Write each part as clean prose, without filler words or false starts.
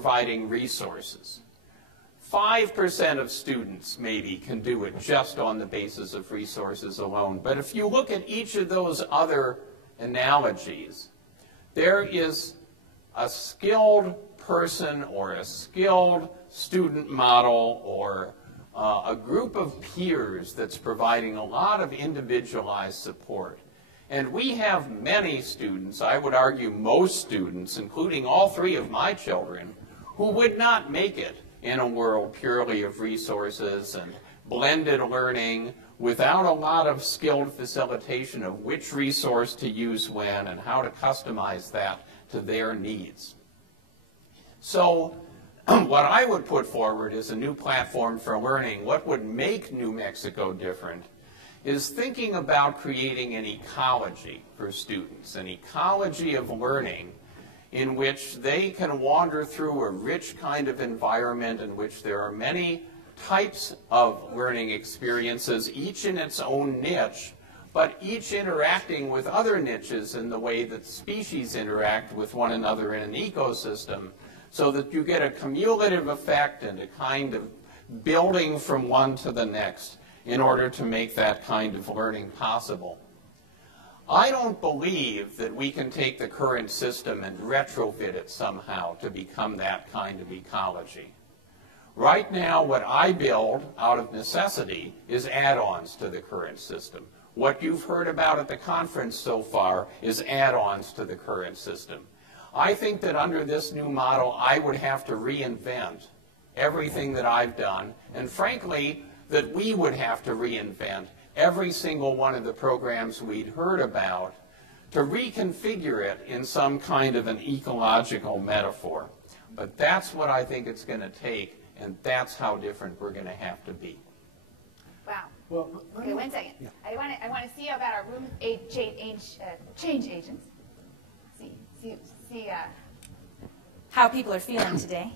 providing resources. 5% of students maybe can do it just on the basis of resources alone. But if you look at each of those other analogies, there is a skilled person or a skilled student model or a group of peers that's providing a lot of individualized support. And we have many students, I would argue most students, including all three of my children, who would not make it in a world purely of resources and blended learning without a lot of skilled facilitation of which resource to use when and how to customize that to their needs. So what I would put forward is a new platform for learning. What would make New Mexico different is thinking about creating an ecology for students, an ecology of learning in which they can wander through a rich kind of environment in which there are many types of learning experiences, each in its own niche, but each interacting with other niches in the way that species interact with one another in an ecosystem, so that you get a cumulative effect and a kind of building from one to the next in order to make that kind of learning possible. I don't believe that we can take the current system and retrofit it somehow to become that kind of ecology. Right now, what I build out of necessity is add-ons to the current system. What you've heard about at the conference so far is add-ons to the current system. I think that under this new model, I would have to reinvent everything that I've done, and frankly, that we would have to reinvent every single one of the programs we'd heard about to reconfigure it in some kind of an ecological metaphor. But that's what I think it's going to take, and that's how different we're going to have to be. Wow. Well, okay, 1 second. Yeah. I want to see about our room change agents. See how people are feeling today.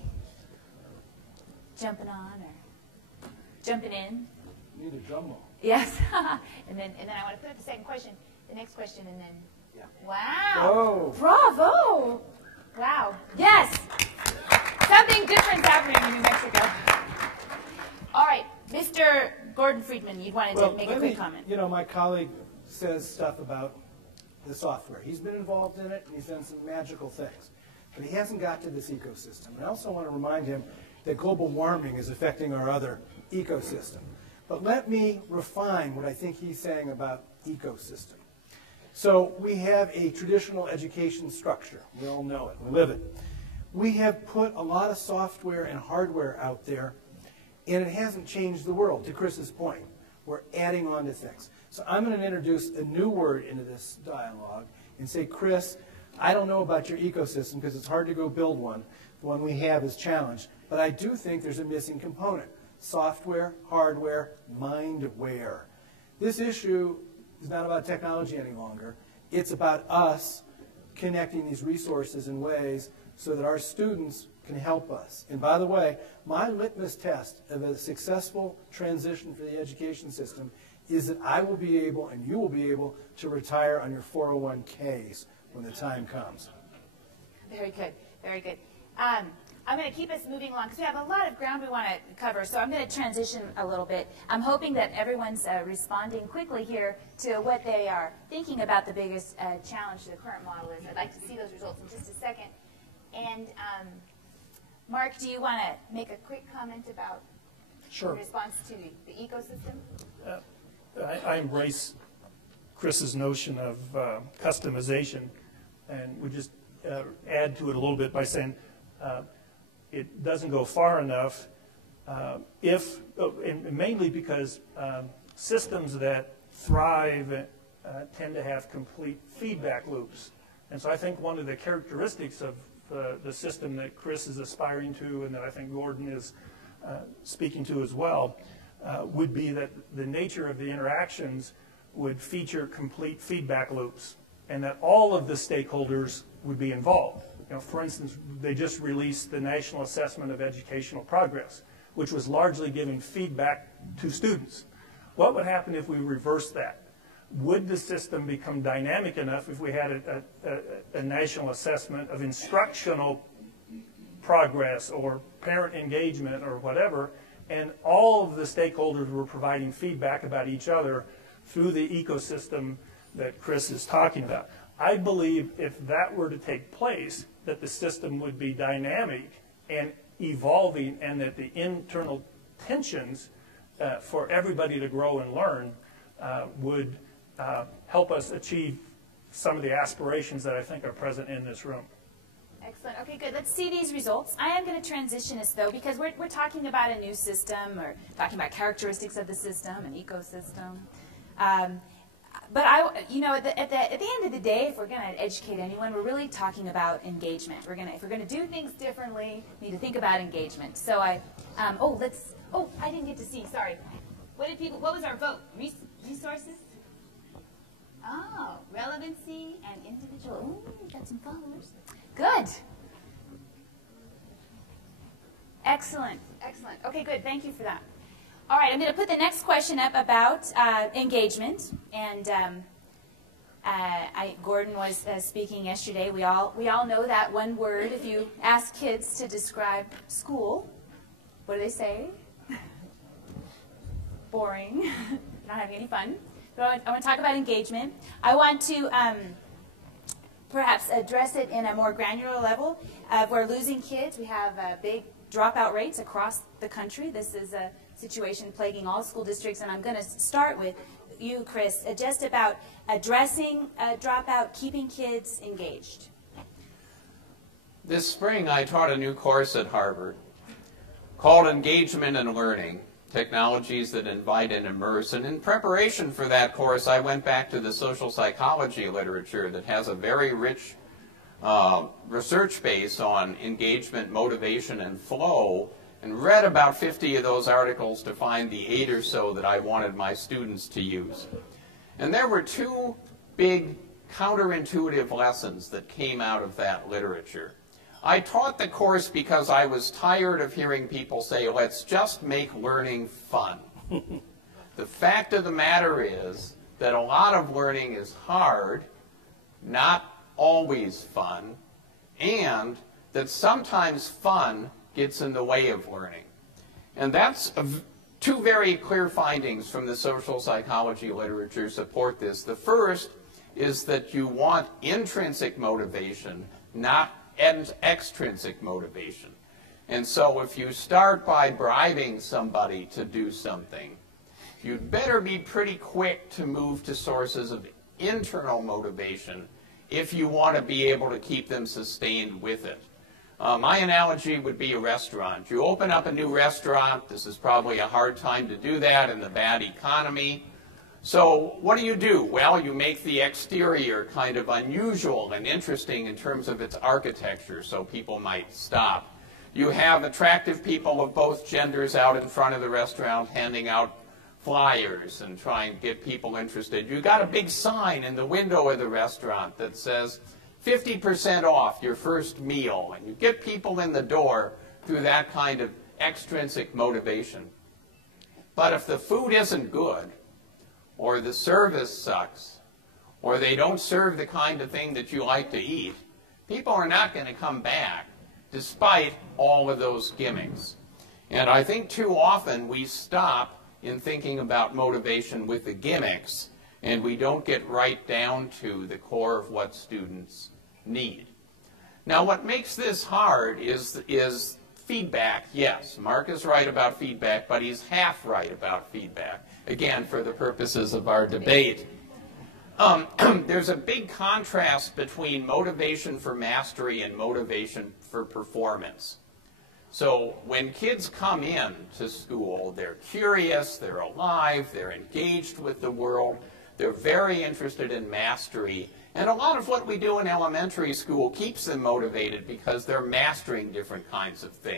Jumping on or jumping in. Need a drum roll. Yes. and then I want to put up the second question, the next question, and then. Yeah. Wow. Whoa. Bravo. Wow. Yes. Something different's happening in New Mexico. All right, Mr. Gordon Freedman, you wanted to make a quick comment. You know, my colleague says stuff about the software. He's been involved in it, and he's done some magical things. But he hasn't got to this ecosystem. And I also want to remind him that global warming is affecting our other ecosystem. But let me refine what I think he's saying about ecosystem. So we have a traditional education structure. We all know it. We live it. We have put a lot of software and hardware out there, and it hasn't changed the world, to Chris's point. We're adding on to things. So I'm going to introduce a new word into this dialogue and say, Chris, I don't know about your ecosystem because it's hard to go build one. The one we have is challenged. But I do think there's a missing component. Software, hardware, mindware. This issue is not about technology any longer. It's about us connecting these resources in ways so that our students can help us. And by the way, my litmus test of a successful transition for the education system is that I will be able, and you will be able, to retire on your 401ks when the time comes. Very good, very good. I'm going to keep us moving along because we have a lot of ground we want to cover, so I'm going to transition a little bit. I'm hoping that everyone's responding quickly here to what they are thinking about the biggest challenge to the current model is. I'd like to see those results in just a second. And Mark, do you want to make a quick comment about Sure. the response to the ecosystem? I embrace Chris's notion of customization, and we just add to it a little bit by saying it doesn't go far enough and mainly because systems that thrive tend to have complete feedback loops. And so I think one of the characteristics of the system that Chris is aspiring to and that I think Gordon is speaking to as well would be that the nature of the interactions would feature complete feedback loops and that all of the stakeholders would be involved. You know, for instance, they just released the National Assessment of Educational Progress, which was largely giving feedback to students. What would happen if we reversed that? Would the system become dynamic enough if we had a national assessment of instructional progress or parent engagement or whatever, and all of the stakeholders were providing feedback about each other through the ecosystem that Chris is talking about. I believe if that were to take place, that the system would be dynamic and evolving, and that the internal tensions for everybody to grow and learn would help us achieve some of the aspirations that I think are present in this room. Excellent. Okay, good. Let's see these results. I am going to transition us, though, because we're talking about a new system, or talking about characteristics of the system, an ecosystem. But at the end of the day, if we're going to educate anyone, we're really talking about engagement. If we're going to do things differently, we need to think about engagement. So I didn't get to see. Sorry. What was our vote? Resources? Oh, relevancy and individual. Ooh, got some followers. Good. Excellent. Excellent. Okay, good. Thank you for that. All right, I'm going to put the next question up about engagement. And Gordon was speaking yesterday. We all know that one word. If you ask kids to describe school, what do they say? Boring. Not having any fun. But I want to talk about engagement. I want to perhaps address it in a more granular level. We're losing kids. We have big dropout rates across the country. This is a situation plaguing all school districts, and I'm going to start with you, Chris, just about addressing dropout, keeping kids engaged. This spring, I taught a new course at Harvard called Engagement and Learning, Technologies that Invite and Immerse. And in preparation for that course, I went back to the social psychology literature that has a very rich research base on engagement, motivation, and flow, and read about 50 of those articles to find the 8 or so that I wanted my students to use. And there were 2 big counterintuitive lessons that came out of that literature. I taught the course because I was tired of hearing people say, let's just make learning fun. The fact of the matter is that a lot of learning is hard, not always fun, and that sometimes fun gets in the way of learning. And that's 2 very clear findings from the social psychology literature support this. The first is that you want intrinsic motivation, not extrinsic motivation. And so if you start by bribing somebody to do something, you'd better be pretty quick to move to sources of internal motivation if you want to be able to keep them sustained with it. My analogy would be a restaurant. You open up a new restaurant. This is probably a hard time to do that in the bad economy. So what do? Well, you make the exterior kind of unusual and interesting in terms of its architecture, so people might stop. You have attractive people of both genders out in front of the restaurant handing out flyers and trying to get people interested. You got a big sign in the window of the restaurant that says 50% off your first meal, and you get people in the door through that kind of extrinsic motivation. But if the food isn't good, or the service sucks, or they don't serve the kind of thing that you like to eat, people are not going to come back despite all of those gimmicks. And I think too often we stop in thinking about motivation with the gimmicks, and we don't get right down to the core of what students need. Now, what makes this hard is feedback. Yes, Mark is right about feedback, but he's half right about feedback. Again, for the purposes of our debate. There's a big contrast between motivation for mastery and motivation for performance. So when kids come in to school, they're curious, they're alive, they're engaged with the world, they're very interested in mastery. And a lot of what we do in elementary school keeps them motivated because they're mastering different kinds of things.